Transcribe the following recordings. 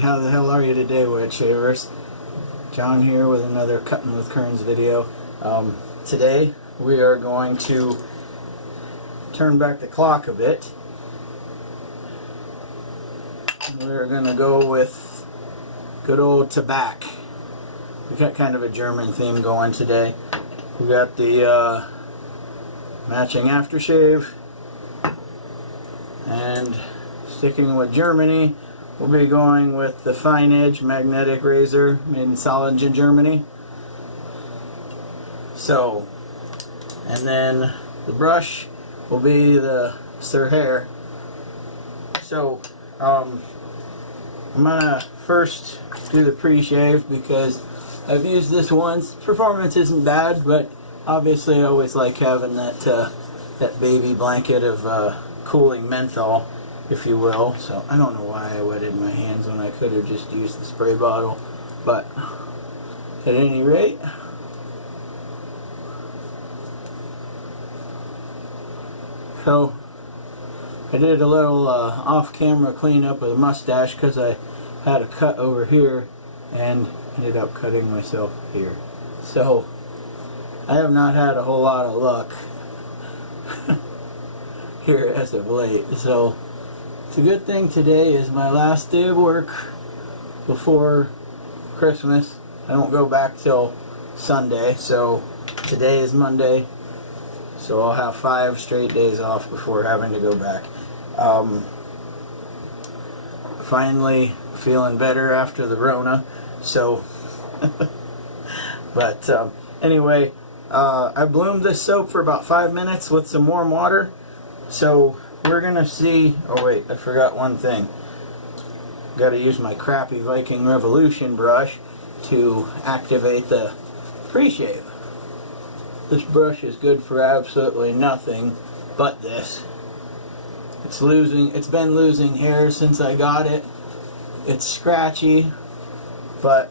How the hell are you today, wedge shavers? John here with another Cutting with Kerns video. Today we are going to turn back the clock a bit. We're going to go with good old TABAC. We got kind of a German theme going today. We got the matching aftershave, and sticking with Germany, we'll be going with the Finedge magnetic razor made in Solingen, Germany. So, and then the brush will be the Sir Hair. So, I'm gonna first do the pre-shave because I've used this once. Performance isn't bad, but obviously I always like having that that baby blanket of cooling menthol, if you will. So I don't know why I wetted my hands when I could have just used the spray bottle, but at any rate, so I did a little off-camera cleanup of the mustache because I had a cut over here and ended up cutting myself here. So I have not had a whole lot of luck here as of late. So it's a good thing today is my last day of work before Christmas. I don't go back till Sunday, so today is Monday, so I'll have 5 straight days off before having to go back. Finally feeling better after the Rona, so but anyway, I bloomed this soap for about 5 minutes with some warm water. So we're gonna see. Oh wait, I forgot one thing. Got to use my crappy Viking Revolution brush to activate the pre-shave. This brush is good for absolutely nothing but this. It's been losing hair since I got it. It's scratchy, but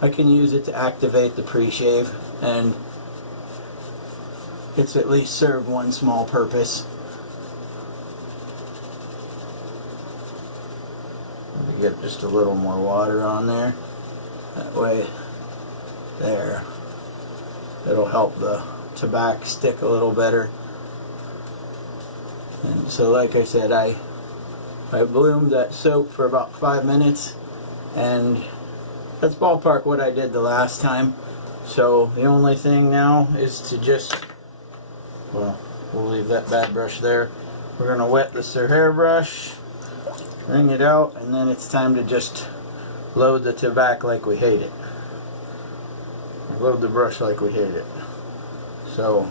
I can use it to activate the pre-shave, and it's at least served one small purpose. Let me get just a little more water on there. That way, there. It'll help the TABAC stick a little better. And so, like I said, I bloomed that soap for about 5 minutes, and that's ballpark what I did the last time. So the only thing now is to just, well, we'll leave that bad brush there. We're going to wet the Sir Hair brush, wring it out, and then it's time to just load the TABAC like we hate it. Load the brush like we hate it. So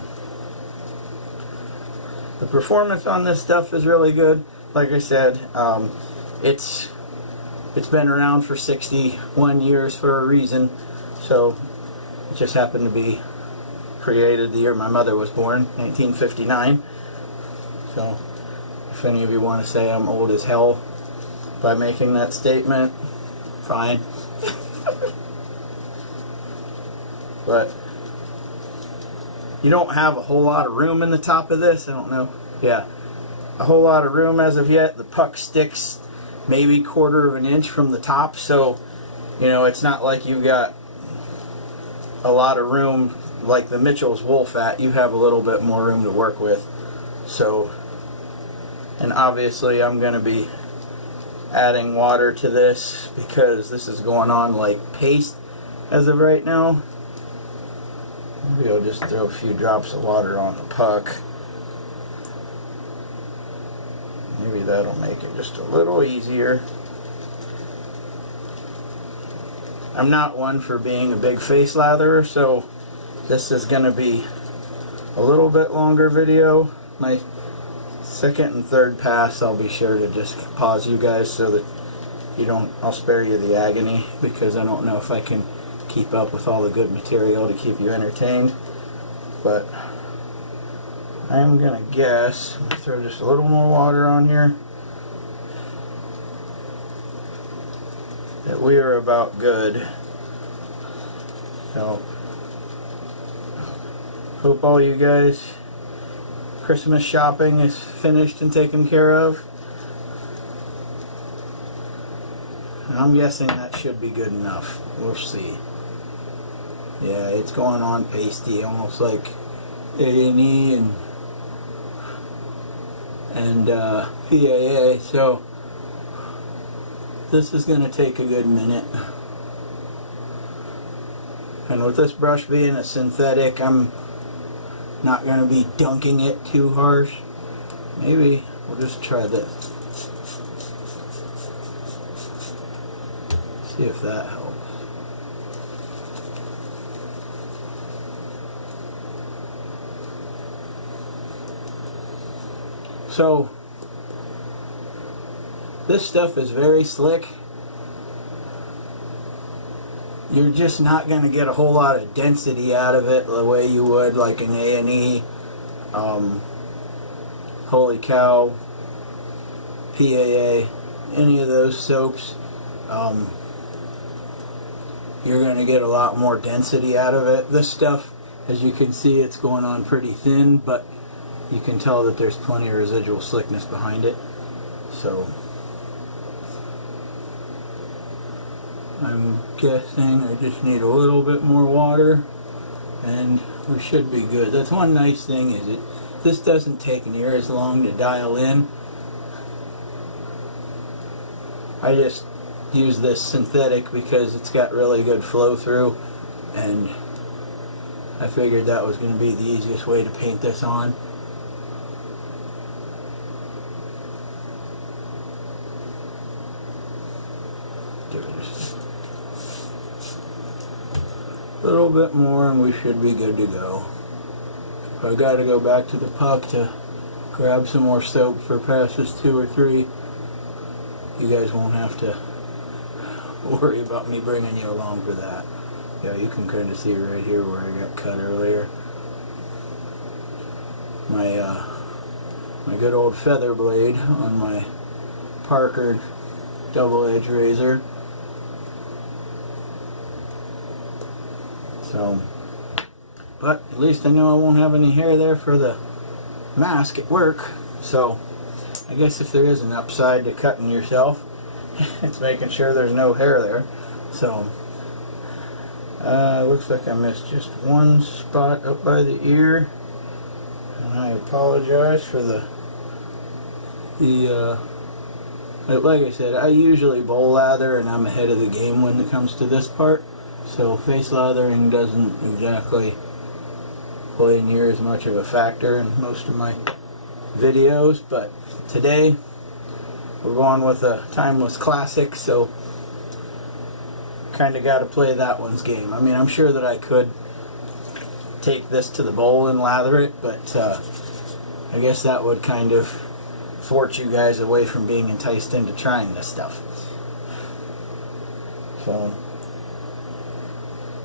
the performance on this stuff is really good. Like I said, it's been around for 61 years for a reason. So it just happened to be created the year my mother was born, 1959. So if any of you want to say I'm old as hell by making that statement, fine. But you don't have a whole lot of room in the top of this. I don't know. Yeah, a whole lot of room as of yet. The puck sticks maybe 1/4 of an inch from the top, so you know it's not like you've got a lot of room like the Mitchell's wool fat. You have a little bit more room to work with. So, and obviously I'm going to be adding water to this because this is going on like paste as of right now. Maybe I'll just throw a few drops of water on the puck. Maybe that'll make it just a little easier. I'm not one for being a big face latherer, so this is going to be a little bit longer video. My second and third pass, I'll be sure to just pause you guys so that you don't, I'll spare you the agony, because I don't know if I can keep up with all the good material to keep you entertained. But I'm gonna guess, I'm gonna throw just a little more water on here, that we are about good. So hope all you guys Christmas shopping is finished and taken care of. And I'm guessing that should be good enough. We'll see. Yeah, it's going on pasty, almost like A&E and PAA. So this is going to take a good minute. And with this brush being a synthetic, I'm not going to be dunking it too harsh. Maybe we'll just try this. See if that helps. So this stuff is very slick. You're just not going to get a whole lot of density out of it the way you would like an A&E, Holy Cow, PAA, any of those soaps. You're going to get a lot more density out of it. This stuff, as you can see, it's going on pretty thin, but you can tell that there's plenty of residual slickness behind it. So I'm guessing I just need a little bit more water and we should be good. That's one nice thing, is this doesn't take near as long to dial in. I just use this synthetic because it's got really good flow through, and I figured that was going to be the easiest way to paint this on. Give it just a little bit more and we should be good to go. I got to go back to the puck to grab some more soap for passes 2 or 3. You guys won't have to worry about me bringing you along for that. Yeah, you can kind of see right here where I got cut earlier. My good old feather blade on my Parker double-edge razor. So, but at least I know I won't have any hair there for the mask at work. So I guess if there is an upside to cutting yourself, it's making sure there's no hair there. So looks like I missed just one spot up by the ear, and I apologize for the like I said, I usually bowl lather and I'm ahead of the game when it comes to this part, so face lathering doesn't exactly play near as much of a factor in most of my videos. But today we're going with a timeless classic, so kind of got to play that one's game. I mean, I'm sure that I could take this to the bowl and lather it, but I guess that would kind of thwart you guys away from being enticed into trying this stuff. So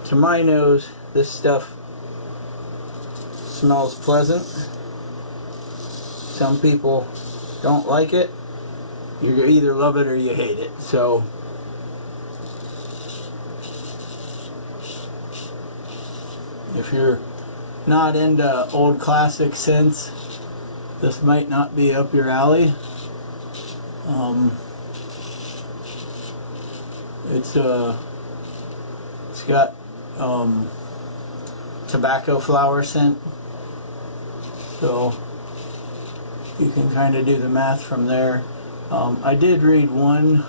to my nose, this stuff smells pleasant. Some people don't like it. You either love it or you hate it. So if you're not into old classic scents, this might not be up your alley. It's got tobacco flower scent, so you can kind of do the math from there. I did read one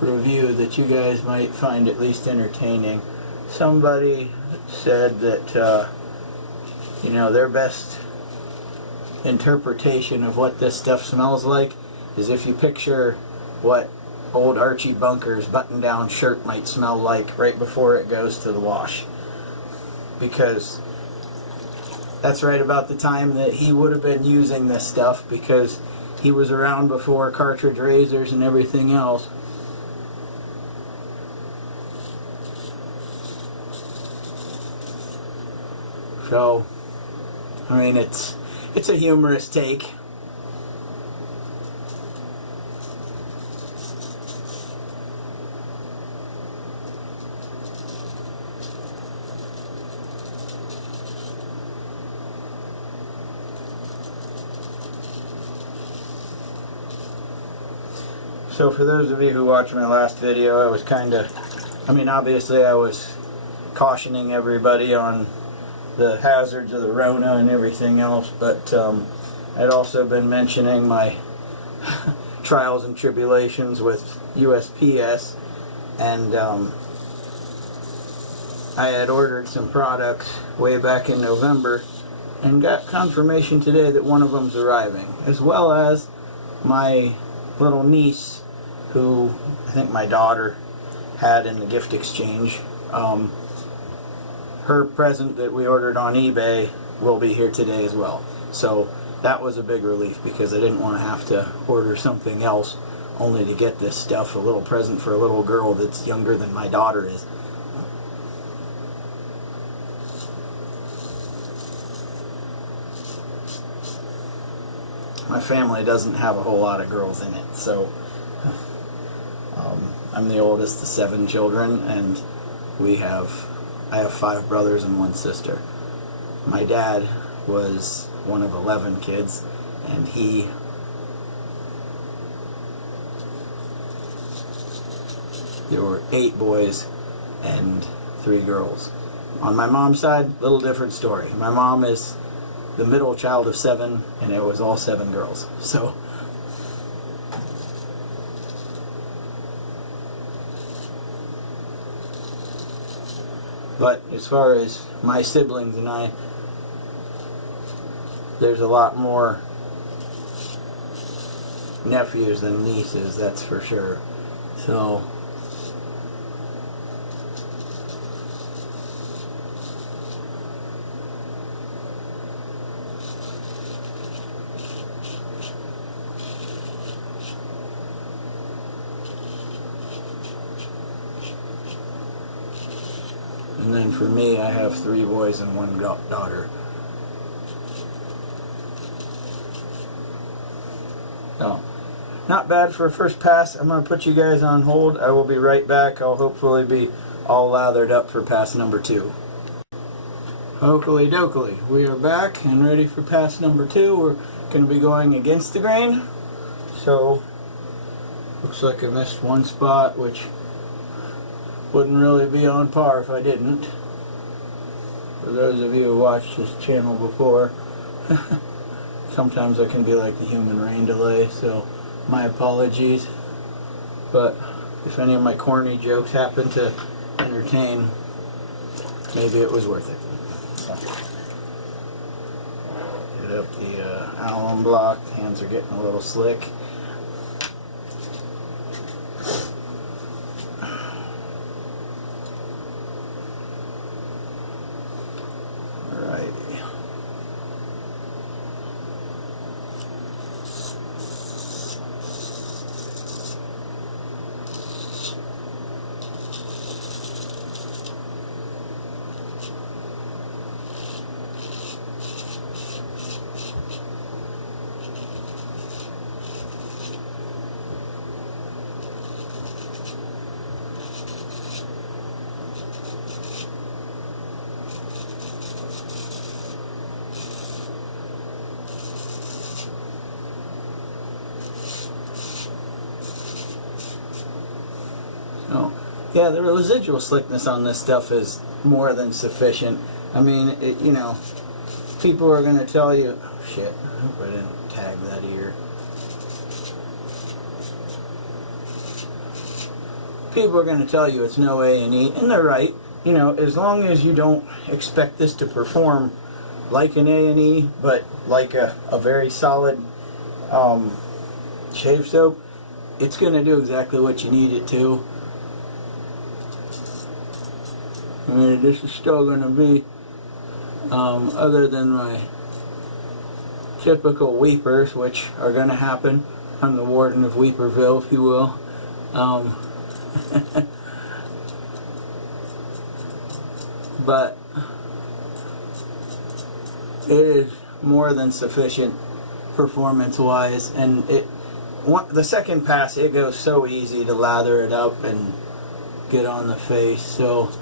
review that you guys might find at least entertaining. Somebody said that you know, their best interpretation of what this stuff smells like is if you picture what old Archie Bunker's button-down shirt might smell like right before it goes to the wash, because that's right about the time that he would have been using this stuff, because he was around before cartridge razors and everything else. So I mean, it's a humorous take. So for those of you who watched my last video, I was obviously I was cautioning everybody on the hazards of the Rona and everything else, but I'd also been mentioning my trials and tribulations with USPS, and I had ordered some products way back in November and got confirmation today that one of them's arriving, as well as my little niece, who I think my daughter had in the gift exchange. Her present that we ordered on eBay will be here today as well. So that was a big relief, because I didn't want to have to order something else only to get this stuff, a little present for a little girl that's younger than my daughter is. My family doesn't have a whole lot of girls in it, so I'm the oldest of 7 children, and I have 5 brothers and 1 sister. My dad was one of 11 kids, and there were 8 boys and 3 girls. On my mom's side, little different story. My mom is the middle child of 7, and it was all 7 girls. So but as far as my siblings and I, there's a lot more nephews than nieces, that's for sure. So and then for me, I have 3 boys and 1 daughter. So, not bad for a first pass. I'm going to put you guys on hold. I will be right back. I'll hopefully be all lathered up for pass number 2. Oakley dokley. We are back and ready for pass number 2. We're going to be going against the grain. So, looks like I missed 1 spot, which wouldn't really be on par if I didn't. For those of you who watched this channel before, sometimes I can be like the human rain delay, so my apologies. But if any of my corny jokes happen to entertain, maybe it was worth it. So, get up the alum block. Hands are getting a little slick. So, yeah, the residual slickness on this stuff is more than sufficient. I mean, you know, people are going to tell you, oh shit, I hope I didn't tag that ear. People are going to tell you it's no A&E, and they're right. You know, as long as you don't expect this to perform like an A&E, but like a very solid shave soap, it's going to do exactly what you need it to. I mean, this is still going to be, other than my typical weepers, which are going to happen. I'm the warden of Weeperville, if you will. But it is more than sufficient performance-wise, and the second pass, it goes so easy to lather it up and get on the face. So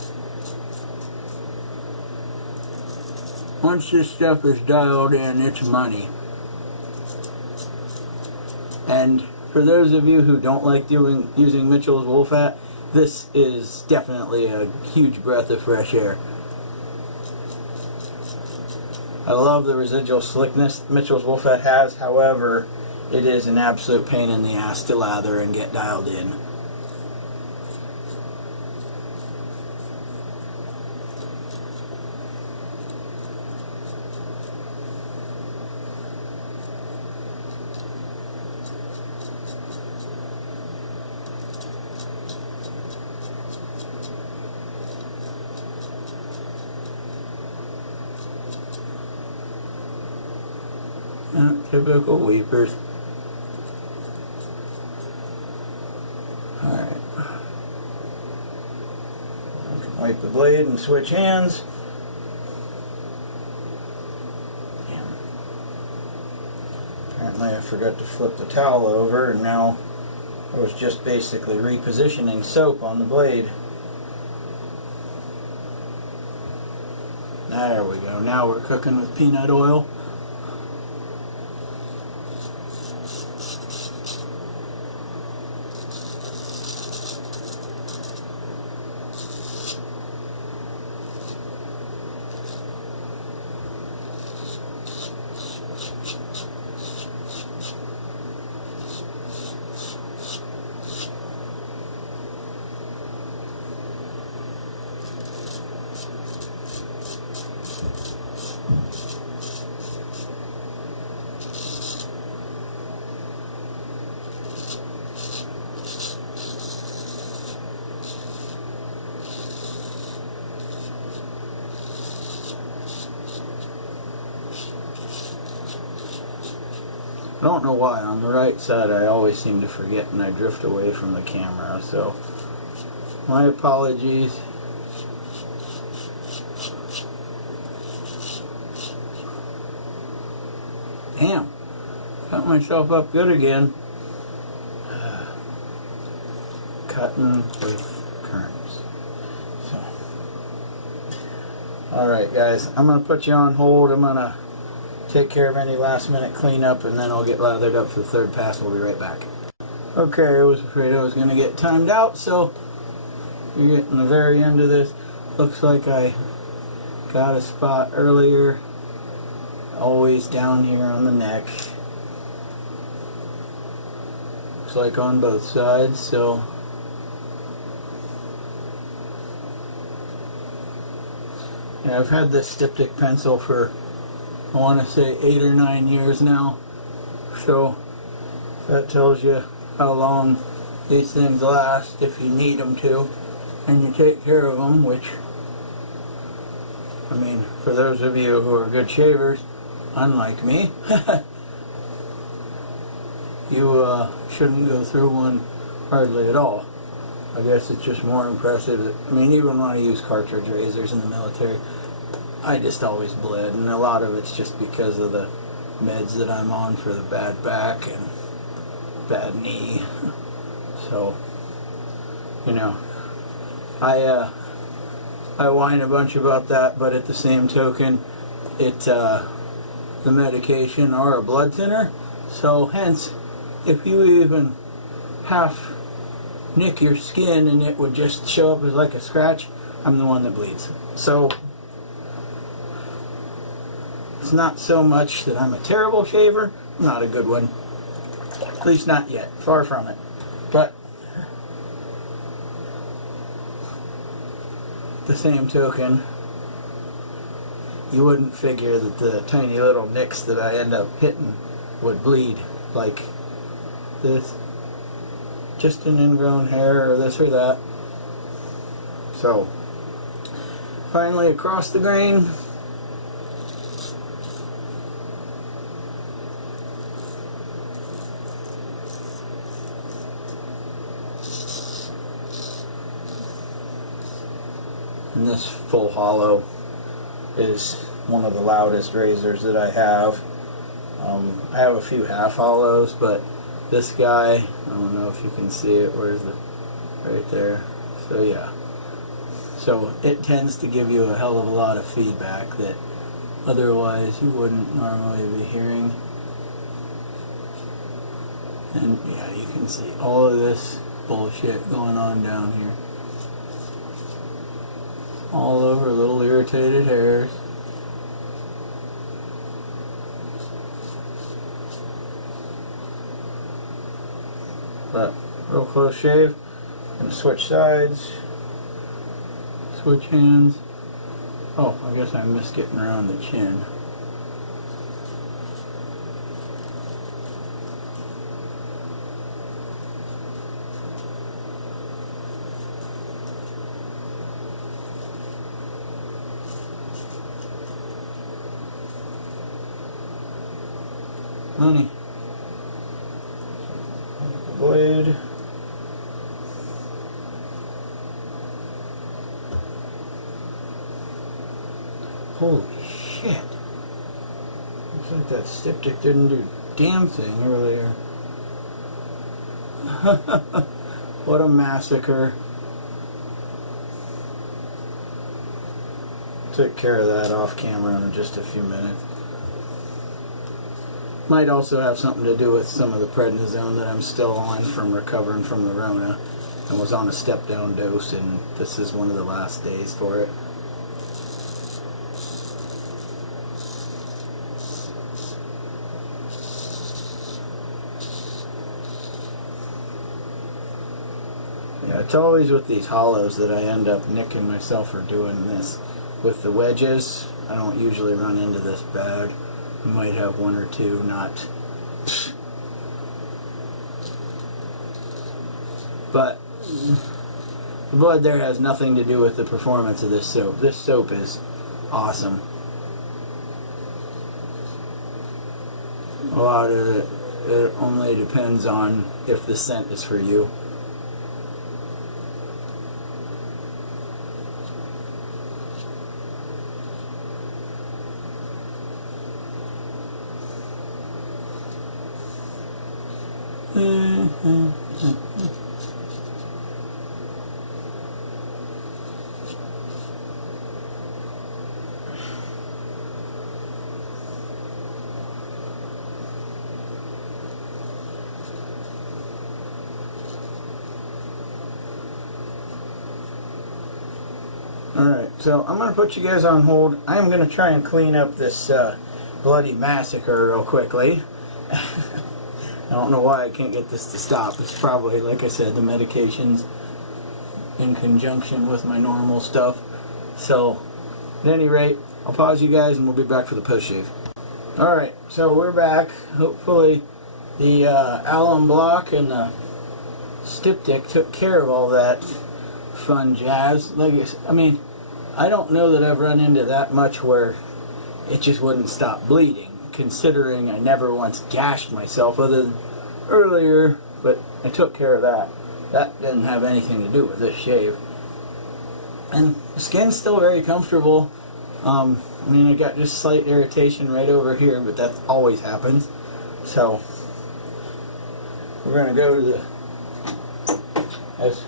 once this stuff is dialed in, it's money. And for those of you who don't like using Mitchell's Wolfat, this is definitely a huge breath of fresh air. I love the residual slickness Mitchell's Wolfat has, however, it is an absolute pain in the ass to lather and get dialed in. Typical weepers. Alright. Wipe the blade and switch hands. Damn. Apparently I forgot to flip the towel over, and now I was just basically repositioning soap on the blade. There we go. Now we're cooking with peanut oil. I don't know why, on the right side I always seem to forget and I drift away from the camera, so my apologies. Damn, cut myself up good again. Cutting with kerns. So, alright guys, I'm going to put you on hold. I'm going to take care of any last minute cleanup, and then I'll get lathered up for the third pass. We'll be right back. Okay, I was afraid I was going to get timed out, so you're getting the very end of this. Looks like I got a spot earlier, always down here on the neck. Looks like on both sides, so yeah, I've had this styptic pencil for, I want to say, 8 or 9 years now, so that tells you how long these things last if you need them to, and you take care of them, which, I mean, for those of you who are good shavers, unlike me, you shouldn't go through one hardly at all. I guess it's just more impressive. I mean, even when I use cartridge razors in the military, I just always bled, and a lot of it's just because of the meds that I'm on for the bad back and bad knee. So, you know, I whine a bunch about that, but at the same token, the medication are a blood thinner, so hence, if you even half nick your skin and it would just show up as like a scratch, I'm the one that bleeds. So it's not so much that I'm a terrible shaver, I'm not a good one. At least not yet, far from it. But at the same token, you wouldn't figure that the tiny little nicks that I end up hitting would bleed like this. Just an ingrown hair or this or that. So, finally across the grain. And this full hollow is one of the loudest razors that I have. I have a few half hollows, but this guy, I don't know if you can see it, where is it? Right there. So yeah. So it tends to give you a hell of a lot of feedback that otherwise you wouldn't normally be hearing. And yeah, you can see all of this bullshit going on down here. All over little irritated hairs. But real close shave. And switch sides. Switch hands. Oh, I guess I missed getting around the chin. Honey. Blade. Holy shit. Looks like that styptic didn't do a damn thing earlier. What a massacre. Took care of that off camera in just a few minutes. Might also have something to do with some of the prednisone that I'm still on from recovering from the Rona. I was on a step down dose, and this is one of the last days for it. Yeah, it's always with these hollows that I end up nicking myself for doing this. With the wedges, I don't usually run into this bad. You might have one or two, not. But the blood there has nothing to do with the performance of this soap. This soap is awesome. A lot of it only depends on if the scent is for you. Alright, so I'm going to put you guys on hold. I am going to try and clean up this bloody massacre real quickly. I don't know why I can't get this to stop. It's probably, like I said, the medications in conjunction with my normal stuff. So, at any rate, I'll pause you guys and we'll be back for the post-shave. Alright, so we're back. Hopefully the alum block and the styptic took care of all that fun jazz. Like I mean, I don't know that I've run into that much where it just wouldn't stop bleeding, considering I never once gashed myself other than earlier, but I took care of that. That didn't have anything to do with this shave. And the skin's still very comfortable. I mean, I got just slight irritation right over here, but that always happens. So we're going to go to the, as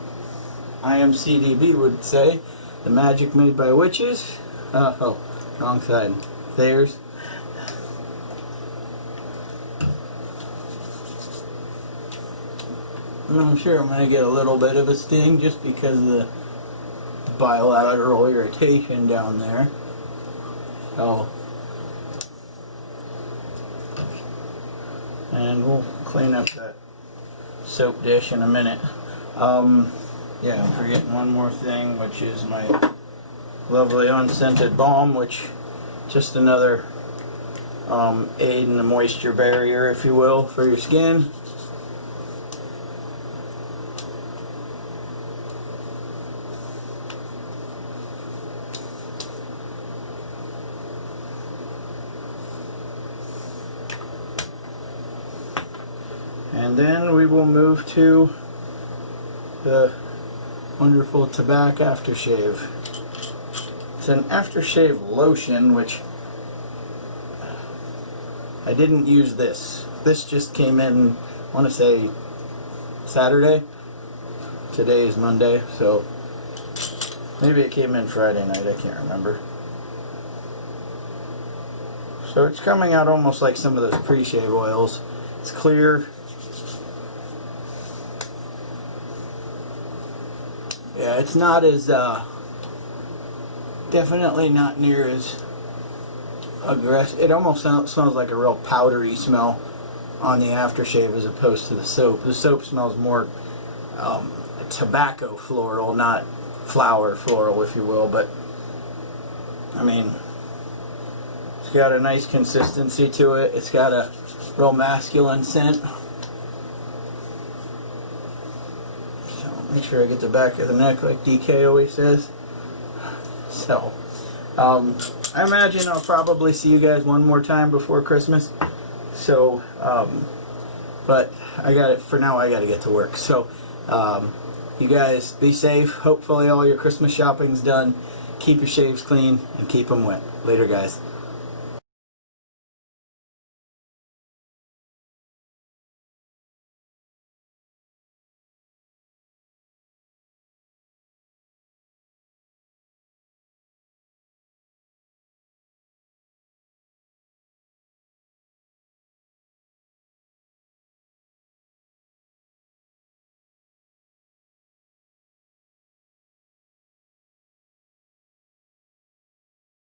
IMCDB would say, the magic made by witches. Oh, wrong side. There's. I'm sure I'm going to get a little bit of a sting just because of the bilateral irritation down there. Oh. And we'll clean up that soap dish in a minute. Yeah, I'm forgetting one more thing, which is my lovely unscented balm, which just another aid in the moisture barrier, if you will, for your skin. And then we will move to the wonderful TABAC aftershave. It's an aftershave lotion, which I didn't use this. This just came in, I want to say Saturday. Today is Monday, so maybe it came in Friday night, I can't remember. So it's coming out almost like some of those pre-shave oils. It's clear. Yeah, it's not as, definitely not near as aggressive. It almost smells like a real powdery smell on the aftershave as opposed to the soap. The soap smells more tobacco floral, not flower floral, if you will, but I mean, it's got a nice consistency to it. It's got a real masculine scent. So make sure I get the back of the neck like DK always says. So I imagine I'll probably see you guys one more time before Christmas. So but I got it for now. I got to get to work. So you guys be safe. Hopefully all your Christmas shopping's done. Keep your shaves clean and keep them wet. Later, guys.